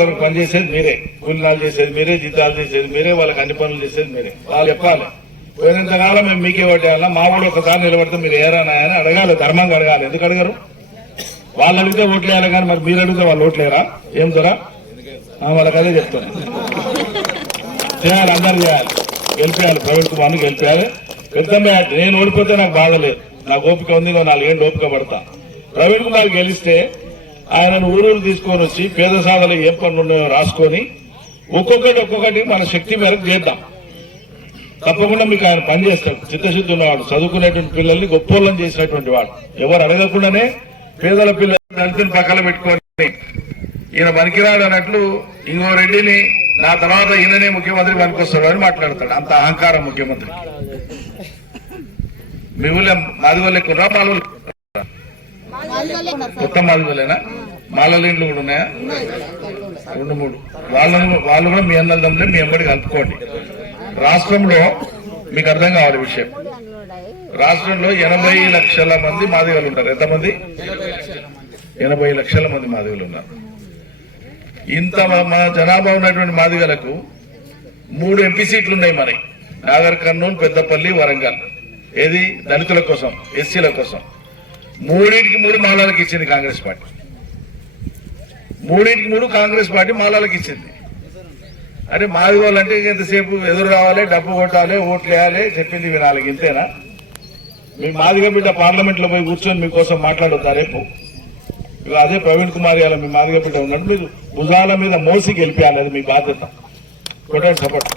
పిల్లలకు పనిచేసేది మీరే, కూలీనాలు చేసేది మీరే, జీతాలు చేసేది మీరే, వాళ్ళకి అన్ని పనులు చేసేది మీరే. వాళ్ళు చెప్పాలి పోయినంతకాలం మేము మీకే ఓటేయాలా, మా వాళ్ళు ఒకసారి నిలబడితే మీరు ఏరానాయని అడగాలి, ధర్మంగా అడగాలి. ఎందుకు అడగరు? వాళ్ళు అడిగితే ఓట్లేయాలి కానీ మరి మీరు అడిగితే వాళ్ళు ఓట్లేరా? ఏం దొరా వాళ్ళకి అదే చెప్తాను. చేయాలి, అందరు చేయాలి, గెలిపేయాలి, ప్రవీణ్ కుమార్ని గెలిపేయాలి. పెద్దమ్మ నేను ఓడిపోతే నాకు బాధలేదు, నాకు ఓపిక ఉంది, 4 ఏళ్ళు ఓపిక పడతా. ప్రవీణ్ కుమార్ గెలిస్తే ఆయనను ఊరూరు తీసుకొని వచ్చి పేద సాధలు ఏం పనులు ఉన్నాయో రాసుకొని ఒక్కొక్కటి మన శక్తి మేరకు చేద్దాం. తప్పకుండా మీకు ఆయన పనిచేస్తాడు. చిత్తశుద్ధి ఉన్నవాడు, చదువుకునేటువంటి పిల్లల్ని గొప్పోళ్ళని చేసినటువంటి వాడు. ఎవరు అడగకుండానే పేదల పిల్లలు దళితుని పక్కన పెట్టుకొని ఈయన పనికిరాడు అన్నట్లు ఇంకో రెడ్డిని నా తర్వాత ఈయననే ముఖ్యమంత్రి పనికొస్తాడు అని మాట్లాడతాడు. అంత అహంకారం ముఖ్యమంత్రి. మీ ఊళ్ళో మాదిగోళ్ళు ఎక్కువ మాలలు కొత్త మాదిగోలేనా? మాలల ఇండ్లు కూడా ఉన్నాయా? 2, 3 వాళ్ళు కూడా మీ అన్నదమ్ములే, మీ ఎంబడి కలుపుకోండి. రాష్ట్రంలో మీకు అర్థం కావాలి విషయం, రాష్ట్రంలో 80 లక్షల మంది మాదిగలు ఉంటారు. ఎంతమంది? 80 లక్షల మంది మాదిగలు ఉన్నారు. ఇంత మన జనాభా ఉన్నటువంటి మాదిగలకు 3 ఎంపీ సీట్లు ఉన్నాయి మరి, నాగర్ కర్నూలు, పెద్దపల్లి, వరంగల్. ఏది? దళితుల కోసం, ఎస్సీల కోసం. 3 మాలలకు ఇచ్చింది కాంగ్రెస్ పార్టీ. 3 కాంగ్రెస్ పార్టీ మాలలకు ఇచ్చింది. అంటే మాదిగోళ్ళంటే ఎంతసేపు ఎదురు రావాలి, డబ్బు కొట్టాలి, ఓట్లు వేయాలి, చెప్పింది వినాలి, ఇంతేనా? మీ మాదిగ బిడ్డ పార్లమెంట్ లో పోయి కూర్చొని మీకోసం మాట్లాడొద్దా రేపు? ఇక అదే ప్రవీణ్ కుమార్ గారు మీ మాదిగ బిడ్డ ఉన్నట్టు మీరు భుజాల మీద మోసి గెలిపేయాలి, అది మీ బాధ్యత. కొట్టండి సపోర్ట్.